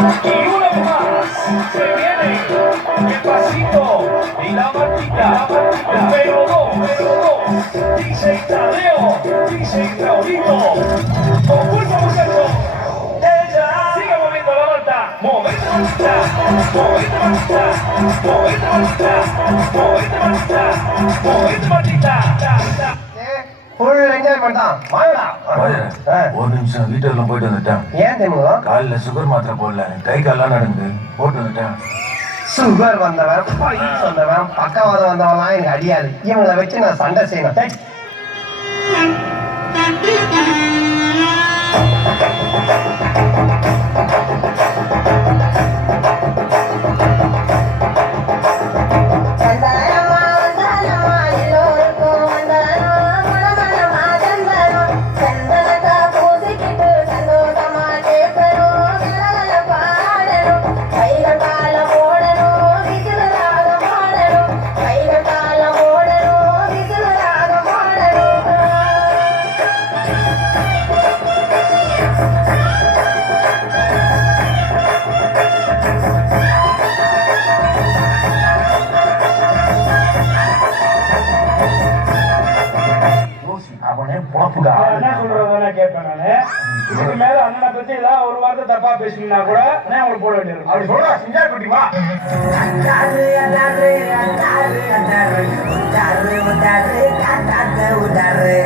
Y una vez más se viene el pasito y la marquita, pero dos, dice Tadeo, dice Raulito, con fuerza muchachos, ella sigue moviendo la marca, movete marquita, movete marquita, movete marquita, movete marquita, movete marquita. Full enjoyment தான் வாங்கடா ஒரு நிமிஷம் வீட்டுக்குள்ள போயிட்டு வந்துட்டேன். ஏன் தெரியுமா காலைல சுகர் மாத்திரை போடல, கை கால்லாம் நடந்து போட்டு வந்துட்டேன். சுகர் வந்தவன் பைல்ஸ் வந்தவன் பக்கவாதம் வந்தவன்லாம் எனக்கு அடியாது. இவங்களை வச்சு நான் சண்டை செய்யணும். என்ன சொல்றதுன்னா கேட்பேன் நானு. இதுக்கு மேல அண்ணனை பத்தி ஏதாவது ஒரு வார்த்தை தப்பா பேசுனீங்கன்னா கூட நான் உங்களுக்கு போட வேண்டியது. அப்படி சொல்றா சிங்கா குட்டிமா. உடாரு